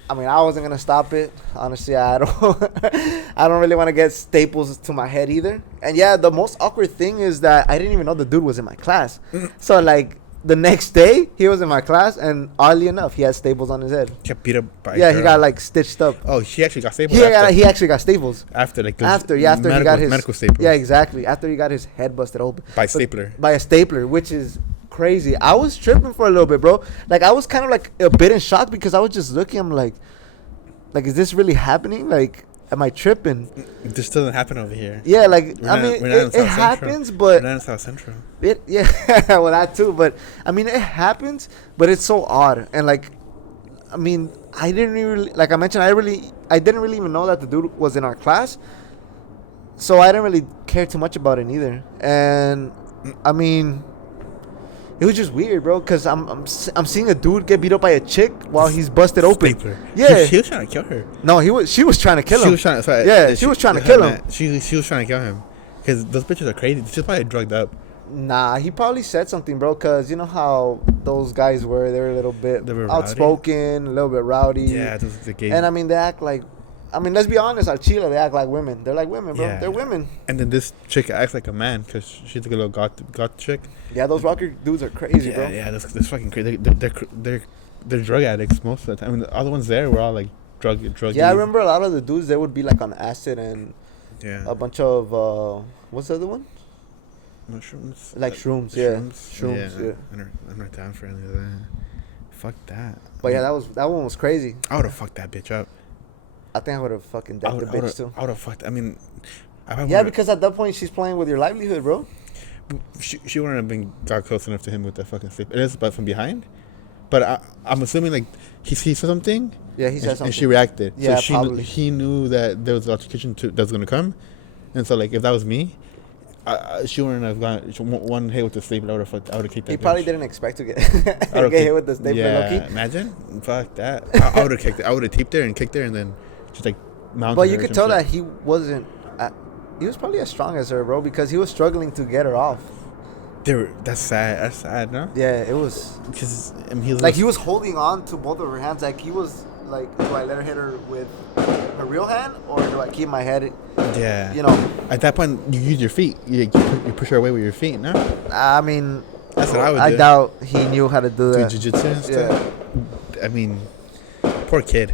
I mean, I wasn't gonna stop it. Honestly, I don't really want to get staples to my head either. And yeah, the most awkward thing is that I didn't even know the dude was in my class. So like the next day, he was in my class, and oddly enough, he had staples on his head. He got beat up by. Yeah, he got like stitched up. Oh, he actually got staples. He actually got staples after he got his medical staples. Yeah, exactly. After he got his head busted open by stapler. By a stapler, which is crazy. I was tripping for a little bit, bro. Like I was kind of like a bit in shock because I was just looking. I'm like, is this really happening? Like, am I tripping? This doesn't happen over here. Yeah, like it happens, but we're not in South Central. Well, that too. But I mean, it happens, but it's so odd. And like, I mean, I didn't really, like I mentioned, I didn't really even know that the dude was in our class, so I didn't really care too much about it either. And I mean, it was just weird, bro, because I'm seeing a dude get beat up by a chick while he's busted open. Stapler. Yeah. He was trying to kill her. No, she was trying to kill him. She was trying to kill him. She was trying to kill him. Because those bitches are crazy. She's probably drugged up. Nah, he probably said something, bro, because you know how those guys were. They were a little bit outspoken, a little bit rowdy. Yeah, those the gays. And I mean, they act like, I mean, let's be honest, our Chile, they act like women. They're like women, bro. Yeah. They're women. And then this chick acts like a man because she's like a little goth chick. Yeah, those rocker dudes are crazy, bro. Yeah, that's fucking crazy. They're drug addicts most of the time. I mean, the other ones there were all like drug. Yeah, I remember a lot of the dudes. They would be like on acid and a bunch of what's the other one? Mushrooms. Like shrooms, Shrooms, yeah. I'm not down for any of that. Fuck that. But yeah, that one was crazy. I would have fucked that bitch up. I think I would have fucking decked the bitch too. I would have fucked. I mean, because at that point she's playing with your livelihood, bro. She wouldn't have got close enough to him with that fucking sleep. It is, but from behind. But I'm assuming like he said something. Yeah, he said something. And she reacted. Yeah, so probably. He knew that there was an altercation that was gonna come, and so like if that was me, she wouldn't have gone one hit with the stapler. I would have kicked that. He probably didn't expect to get hit with the stapler. Yeah, imagine. Fuck that. I would have kicked it. I would have taped her and kicked her, and then just like mounted. But you could tell that he wasn't. He was probably as strong as her, bro, because he was struggling to get her off. That's sad. That's sad, no? Yeah, it was. Because he was holding on to both of her hands. Like he was like, do I let her hit her with her real hand or do I keep my head? Yeah. You know. At that point, you use your feet. You push her away with your feet, no? I mean, that's what I would do. I doubt he knew how to do that. Do jiu-jitsu and stuff? Yeah. I mean, poor kid.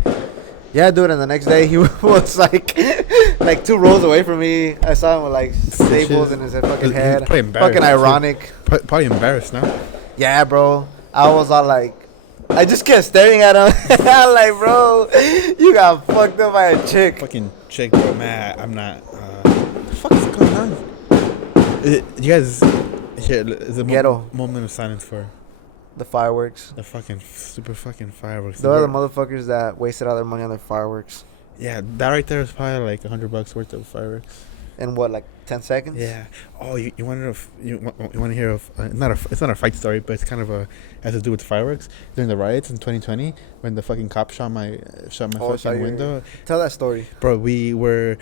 Yeah, dude, and the next day he was like 2 rows away from me. I saw him with like staples in his fucking head. Fucking ironic. Probably embarrassed now. Yeah, bro. I was all like, I just kept staring at him. I'm like, bro, you got fucked up by a chick. Fucking chick, bro, man. I'm not. What the fuck is going on? You guys, here is a moment of silence for The fireworks. The fucking super fucking fireworks. Those are the motherfuckers that wasted all their money on their fireworks. Yeah, that right there is probably like $100 worth of fireworks. In what, like 10 seconds? Yeah. Oh, you want to know if you want to hear of it's not a fight story, but it's kind of a has to do with fireworks during the riots in 2020 when the fucking cop shot my fucking window. Tell that story, bro. We were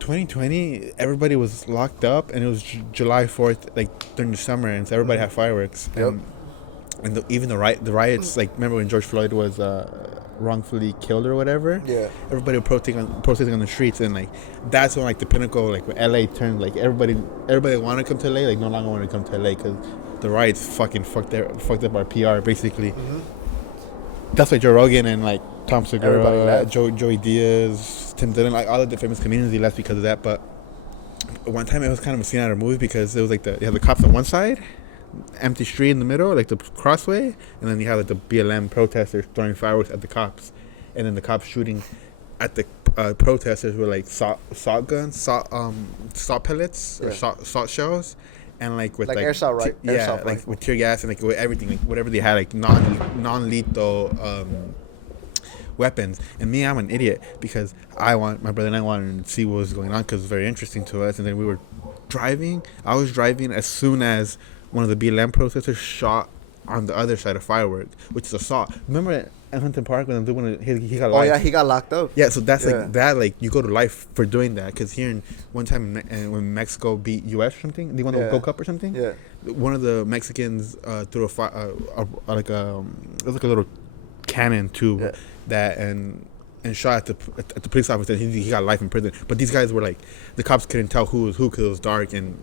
2020. Everybody was locked up, and it was July 4th, like during the summer, and so everybody had fireworks. Yep. And even the riots, like remember when George Floyd was wrongfully killed or whatever? Yeah. Everybody was protesting on the streets, and like that's when like the pinnacle, like when LA turned, like everybody wanted to come to LA, like no longer wanted to come to LA because the riots fucking fucked up our PR basically. Mm-hmm. That's why Joe Rogan and like Tom Segura, Joey Diaz, Tim Dillon, like all of the famous comedians, they left because of that. But one time it was kind of a scene out of a movie because it was like you have the cops on one side, empty street in the middle, like the crossway, and then you have like the BLM protesters throwing fireworks at the cops, and then the cops shooting at the protesters with like salt guns, salt pellets or salt shells, and like with like airsoft, right? Airsoft like rifle. With tear gas and like with everything, like whatever they had, like non-lethal weapons. And me, I'm an idiot because my brother and I wanted to see what was going on because it was very interesting to us. And then we were driving. I was driving as soon as one of the BLM protesters shot on the other side of firework, which is assault. Remember at Huntington Park when he got locked? Oh yeah, he got locked up. Yeah, so that's like that. Like you go to life for doing that. Because here, one time when Mexico beat U.S. or something, they won the Gold Cup or something. Yeah. One of the Mexicans threw it was like a little cannon tube that and shot at the police officer. He got life in prison. But these guys were like, the cops couldn't tell who was who because it was dark and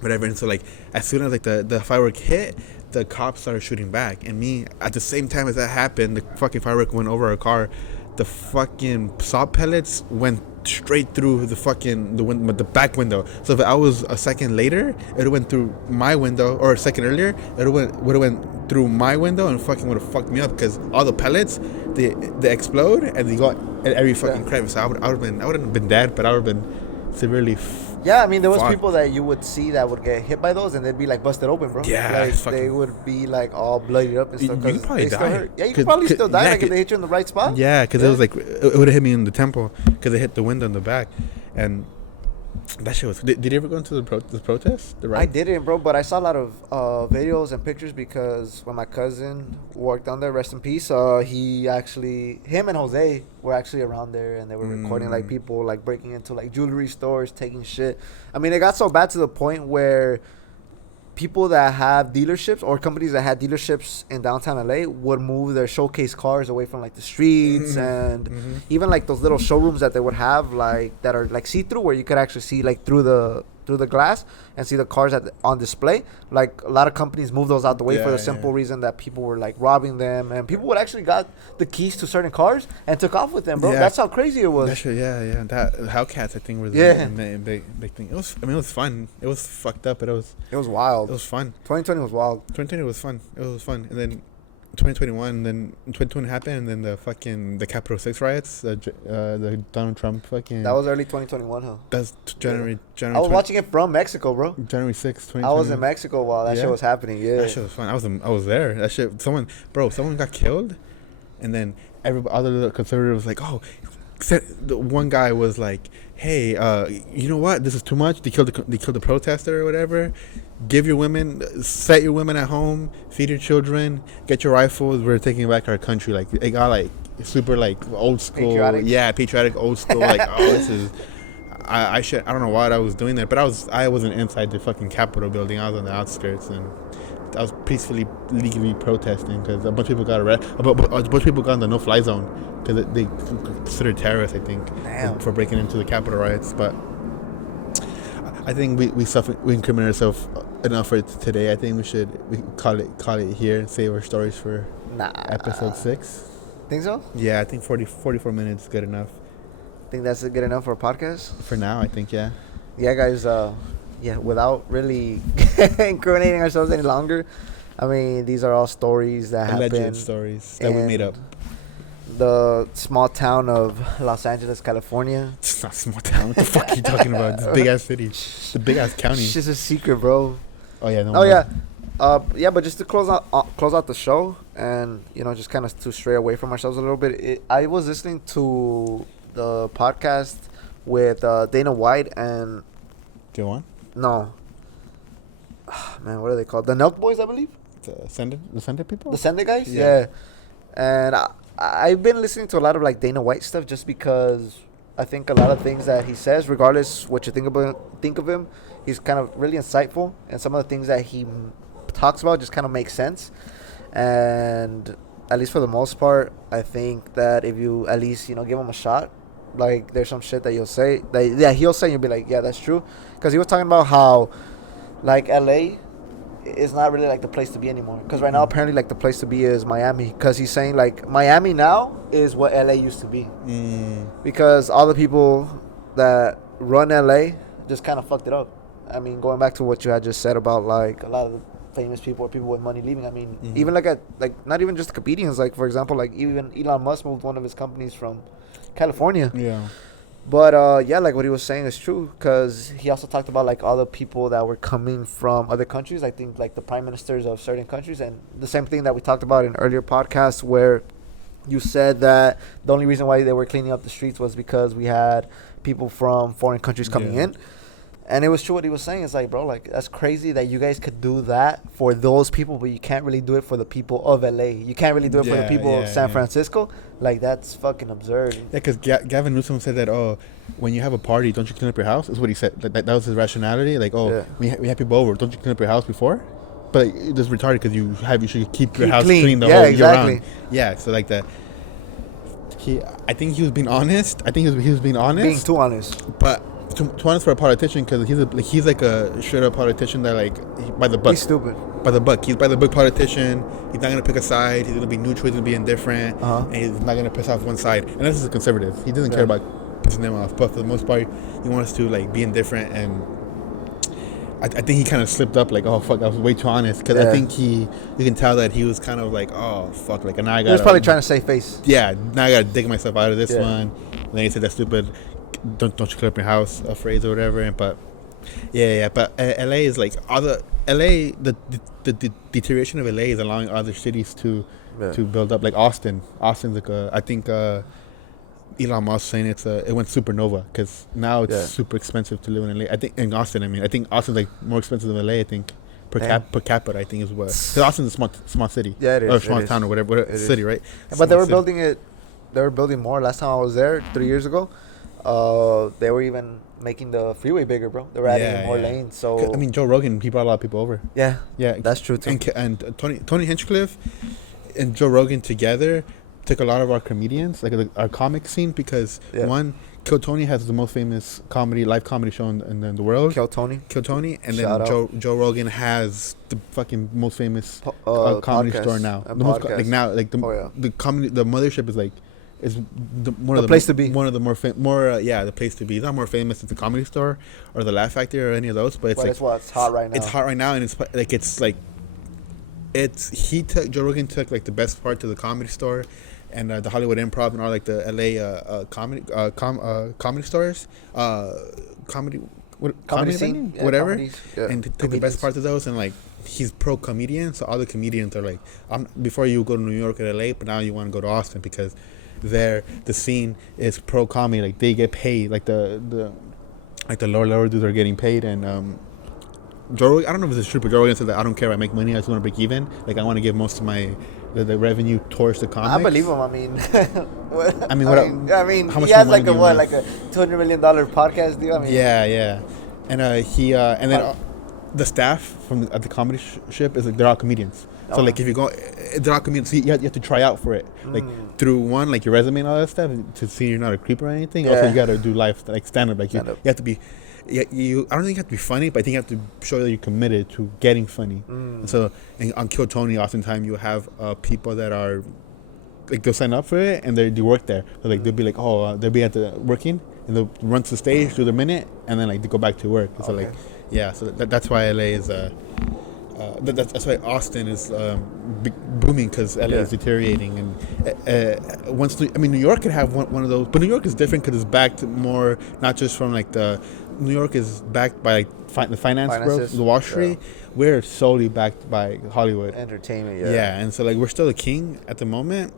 whatever. And so like as soon as like the firework hit, the cops started shooting back. And me, at the same time as that happened, the fucking firework went over our car. The fucking salt pellets went straight through the back window. So if I was a second later, it went through my window, or a second earlier, it would have went through my window and fucking would have fucked me up because all the pellets they explode and they got at every fucking crevice. So I wouldn't have been dead, but I would have been severely. I mean, there was people that you would see that would get hit by those and they'd be like busted open, bro. Yeah, like, they would be like all bloodied up and stuff. You could probably die. Yeah, you could probably still die if they hit you in the right spot. Yeah, because it was like it would have hit me in the temple because it hit the window in the back, and that shit was. Did you ever go into the protest? I didn't, bro, but I saw a lot of videos and pictures because when my cousin worked on there, rest in peace. Him and Jose were actually around there, and they were recording like people like breaking into like jewelry stores, taking shit. I mean, it got so bad to the point where people that have dealerships or companies that had dealerships in downtown LA would move their showcase cars away from like the streets and even like those little showrooms that they would have like that are like see-through where you could actually see like through the glass and see the cars on display. Like a lot of companies moved those out the way for the simple reason that people were like robbing them, and people would actually got the keys to certain cars and took off with them, bro. That's how crazy it was. That Hellcats I think were the big thing. It was fun. It was fucked up, but it was wild. It was fun. 2020 was wild. 2020 was fun. It was fun, and then 2021, then 2020 happened, and then the Capitol 6 riots, the Donald Trump fucking. That was early 2021, huh? That's January. I was watching it from Mexico, bro. January 6th, 2020. I was in Mexico while that shit was happening. Yeah, that shit was fun. I was there. That shit. Someone got killed, and then other conservatives was like, oh, the one guy was like, hey, you know what? This is too much. They killed the protester or whatever. Set your women at home, feed your children, get your rifles. We're taking back our country. Like it got like super like old school, patriotic old school. Like this is. I don't know why I was doing that, but I wasn't inside the fucking Capitol building. I was on the outskirts and I was peacefully, legally protesting because a bunch of people got arrested. A bunch of people got in the no-fly zone because they considered terrorists, I think, for breaking into the Capitol riots. But I think we incriminate ourselves enough for today. I think we call it here and save our stories for episode 6. Think so? Yeah, I think 44 minutes is good enough. Think that's good enough for a podcast? For now, I think, yeah. Yeah, guys, without really incriminating ourselves any longer, I mean, these are all stories that happened. Alleged stories that we made up. The small town of Los Angeles, California. It's not a small town. What the fuck are you talking about? It's a big-ass city. It's a big-ass county. It's just a secret, bro. Oh, yeah. Yeah. Yeah, but just to close out the show, and just kind of to stray away from ourselves a little bit. I was listening to the podcast with Dana White and Go on. no, man, what are they called? The Nelk Boys, I believe. The Sender people. The Sender guys, Yeah. yeah. And I've been listening to a lot of like Dana White stuff just because I think a lot of things that he says, regardless what you think of him, he's kind of really insightful, and some of the things that he talks about just kind of make sense. And at least for the most part, I think that if you at least give him a shot, like there's some shit that you'll say that he'll say and you'll be like, yeah, that's true, because he was talking about how like LA is not really like the place to be anymore, because right now apparently like the place to be is Miami, because he's saying like Miami now is what LA used to be, because all the people that run LA just kind of fucked it up. I mean, going back to what you had just said about like a lot of the famous people or people with money leaving, I mean, even like not even just comedians, like for example, like even Elon Musk moved one of his companies from California. Yeah. But yeah, like what he was saying is true, because he also talked about like all the people that were coming from other countries. I think like the prime ministers of certain countries, and the same thing that we talked about in earlier podcasts, where you said that the only reason why they were cleaning up the streets was because we had people from foreign countries coming in. And it was true what he was saying. It's like, bro, like, that's crazy that you guys could do that for those people, but you can't really do it for the people of LA. You can't really do it for the people of San Francisco. Like, that's fucking absurd. Yeah, because Gavin Newsom said that, when you have a party, don't you clean up your house? Is what he said. That was his rationality. Like, we have people over, don't you clean up your house before? But it's just retarded because you should keep your house clean the whole year round. Yeah, so like that. I think he was being honest. He was being honest. Being too honest. But too honest for a politician, because he's like a straight up politician that like by the book. He's stupid. By the book. He's by the book politician. He's not gonna pick a side. He's gonna be neutral. He's gonna be indifferent. And he's not gonna piss off one side. And this is a conservative. He doesn't care about pissing them off. But for the most part, he wants to like be indifferent. And I think he kind of slipped up. Like, oh fuck, I was way too honest. Because I think you can tell that he was kind of like, oh fuck, like, and now I got. He was probably trying to save face. Yeah, now I gotta dig myself out of this one. And then he said that stupid. Don't you clean up your house phrase or whatever. But but LA is like the deterioration of LA is allowing other cities to build up, like Austin's like I think Elon Musk saying it went supernova because now it's super expensive to live in LA. I think in Austin, I think Austin's like more expensive than LA. I think per capita, I think is what, because Austin's a small city, it is, or small town or whatever city, right? But they were building it. They were building more. Last time I was there 3 years ago. They were even making the freeway bigger, bro. They were adding more lanes. So I mean, Joe Rogan, he brought a lot of people over. Yeah, that's true too. And Tony Hinchcliffe and Joe Rogan together took a lot of our comedians, like our comic scene, because one, Kill Tony has the most famous live comedy show in the world. Kill Tony, and then Joe Rogan has the fucking most famous comedy store now. The most the comedy, the mothership is like. Is the place to be. One of the the place to be. It's not more famous than the Comedy Store or the Laugh Factory or any of those, but it's it's hot right now. It's hot right now, and Joe Rogan took like the best part to the Comedy Store, and the Hollywood Improv and all like the LA comedy stores, comedy scene, whatever, and took the best part of those, and like. He's pro comedian, so all the comedians are like, before you go to New York or LA, but now you want to go to Austin because there the scene is pro comedy. Like they get paid, like the lower dudes are getting paid. And Joe, I don't know if this is true, but Joe Rogan said that I don't care if I make money, I just want to break even. Like I want to give most of the revenue towards the comics. I believe him. I mean, how much he has like a $200 million podcast deal. I mean, yeah, and then. The staff at the comedy ship is like they're all comedians. So like if you go, they're all comedians. So you have to try out for it, like through one, like your resume and all that stuff, to see you're not a creep or anything. Also, you gotta do live like stand up. Like you have to be. I don't think you have to be funny, but I think you have to show that you're committed to getting funny. And so on Kill Tony, oftentimes you have people that are like they'll sign up for it and they work there. So like they'll be like, they'll be at the working and they'll run to the stage, do their minute, and then like they go back to work. So like. Yeah, so that's why LA is that's why Austin is booming, because LA is deteriorating, and New York could have one of those, but New York is different because it's back to more not just from like the New York is backed by like the finance bro, Finances, the Wall Street. yeah. We're solely backed by Hollywood. Entertainment, Yeah, and so like we're still the king at the moment,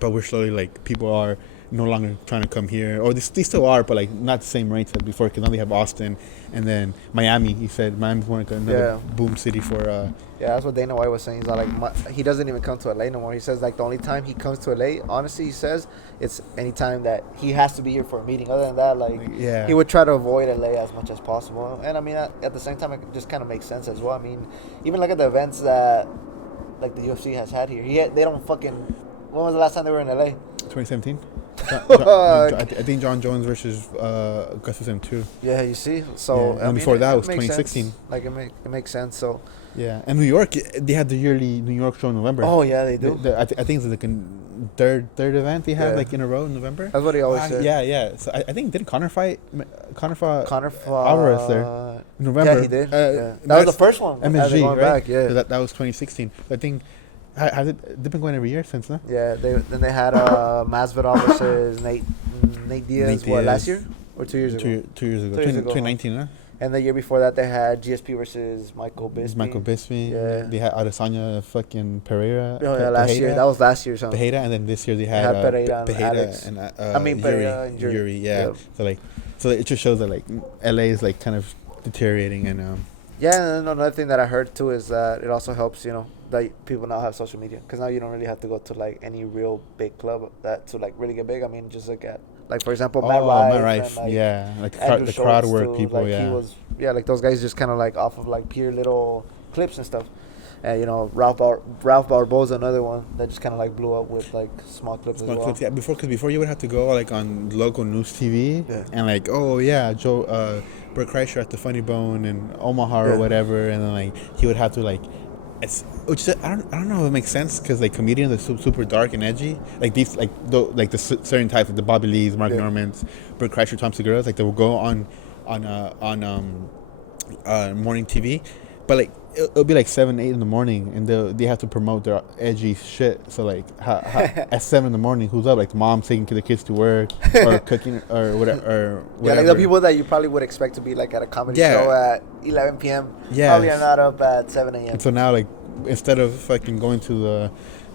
but we're slowly like people are no longer trying to come here, or they still are, but like not the same rates as before. Because now they have Austin, and then Miami. He said Miami's more like another boom city for. Yeah, that's what Dana White was saying. He's not like he doesn't even come to LA no more. He says like the only time he comes to LA, honestly, he says it's any time that he has to be here for a meeting. Other than that, like he would try to avoid LA as much as possible. And I mean, at the same time, it just kind of makes sense as well. I mean, even look at the events that like the UFC has had here. They don't fucking. When was the last time they were in LA? 2017. I think John Jones versus Augustus M2. Yeah, you see. So and before that was 2016. Sense. Like it makes sense. So. Yeah, and New York, they had the yearly New York show in November. Oh yeah, they do. I think it's like a third event they have like in a row in November. That's what he always said. Yeah. So I think didn't Conor fought Alvarez there in November. Yeah, he did. That was the first one. MSG, right? Back, yeah. So that was 2016. I think they've been going every year since then. Yeah, then they had Masvidal versus Nate Diaz. What, last year or 2 years ago? 2 years ago. 2019, huh? And the year before that, they had GSP versus Michael Bisping. Yeah. They had Adesanya fucking Pereira. Oh, yeah, last year. That was last year. Pereira, and then this year they had Pereira and Pereira and Yuri. Yeah. Yep. So it just shows that like LA is like kind of deteriorating and. Yeah, and another thing that I heard too is that it also helps, that people now have social media, because now you don't really have to go to like any real big club to like really get big. I mean, just look at like, for example, Matt Rife, and, like the crowd work too, people. Like he was, like those guys just kind of like off of like pure little clips and stuff. And Ralph Barboza, another one that just kind of like blew up with like small clips as well. Yeah, before you would have to go like on local news TV and like Joe Bert Kreischer at the Funny Bone in Omaha or whatever, and then like he would have to like. Which I don't know if it makes sense, because like comedians are super dark and edgy, like these the certain types, like the Bobby Lees, Mark Normans, Bert Kreischer, Tom Segura's, like they will go on morning TV, but like it'll be like 7-8 in the morning, and they have to promote their edgy shit. So like at 7 in the morning, who's up? Like mom's taking the kids to work or cooking or whatever. Yeah, like the people that you probably would expect to be like at a comedy show at 11 p.m. Probably are not up at 7 a.m. And so now like instead of fucking going to the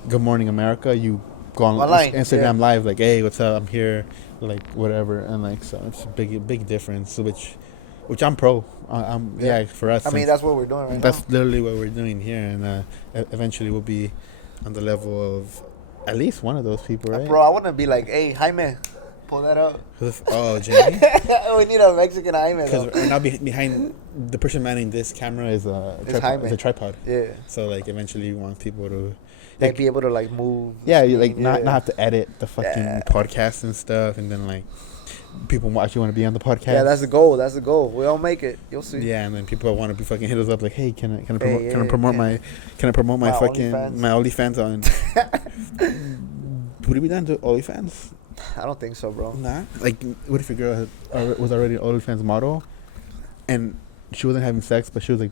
Good Morning America, you go on Instagram Live, like, hey, what's up? I'm here, like whatever, and like so it's a big difference, which I'm pro. For us. I mean, that's what we're doing right now. That's literally what we're doing here, and eventually we'll be on the level of at least one of those people, right? Bro, I want to be like, hey, Jaime, pull that up. Oh, Jamie? We need a Mexican Jaime. Because right now behind the person manning this camera is a tripod. Yeah. So like eventually we want people to like be able to like move. Yeah, not have to edit the fucking podcast and stuff, and then like people actually want to be on the podcast. Yeah, that's the goal. We all make it. You'll see. Yeah, and then people want to be fucking hit us up like, hey, can I promote my fucking my OnlyFans on? Would it be done to OnlyFans? I don't think so, bro. Nah. Like, what if your girl was already an OnlyFans model, and she wasn't having sex, but she was like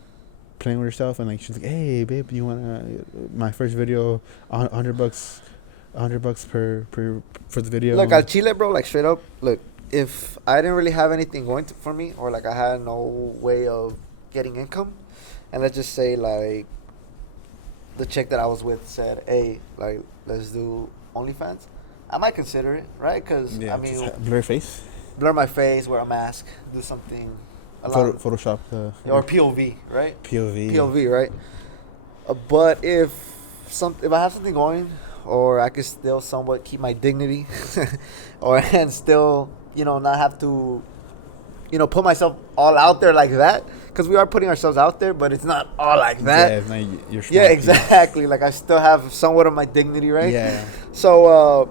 playing with herself, and like she's like, hey, babe, you want my first video, $100 per for the video. Look, al Chile, bro, like straight up, look, if I didn't really have anything going for me, or like I had no way of getting income, and let's just say like the chick that I was with said, hey, like let's do OnlyFans, I might consider it, right? Because I mean, blur my face, wear a mask, do something. Photoshop or POV, right? POV, right? But if I have something going, or I could still somewhat keep my dignity, and still, not have to, put myself all out there like that, because we are putting ourselves out there, but it's not all like that. Yeah, it's not your yeah, exactly. Like I still have somewhat of my dignity, right? Yeah. So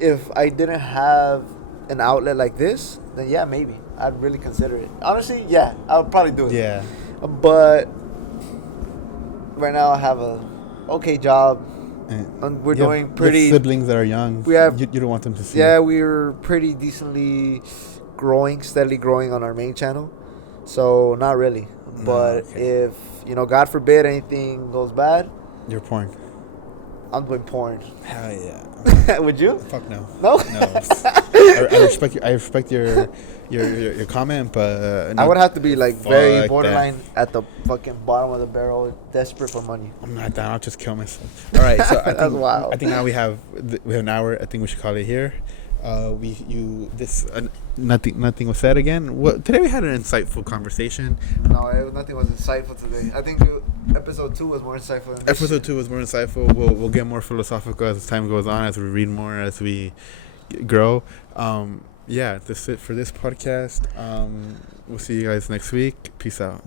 if I didn't have an outlet like this, then yeah, maybe I'd really consider it. Honestly, yeah, I would probably do it. Yeah. But right now I have a okay job. And we're doing pretty. Siblings that are young. We have. You don't want them to see. Yeah, we're pretty decently steadily growing on our main channel. So not really. But if God forbid anything goes bad, you're porn. I'm doing porn. Hell yeah. Would you? Fuck no. No. No. I respect your comment, but I would have to be like very Fuck borderline at the fucking bottom of the barrel, desperate for money. I'm not down. I'll just kill myself. All right, so I That's think wild. I think now we have an hour. I think we should call it here. Nothing was said again. Today we had an insightful conversation. No, nothing was insightful today. I think episode 2 was more insightful than this. Episode 2 was more insightful. We'll get more philosophical as time goes on, as we read more, as we grow. Yeah, that's it for this podcast. We'll see you guys next week. Peace out.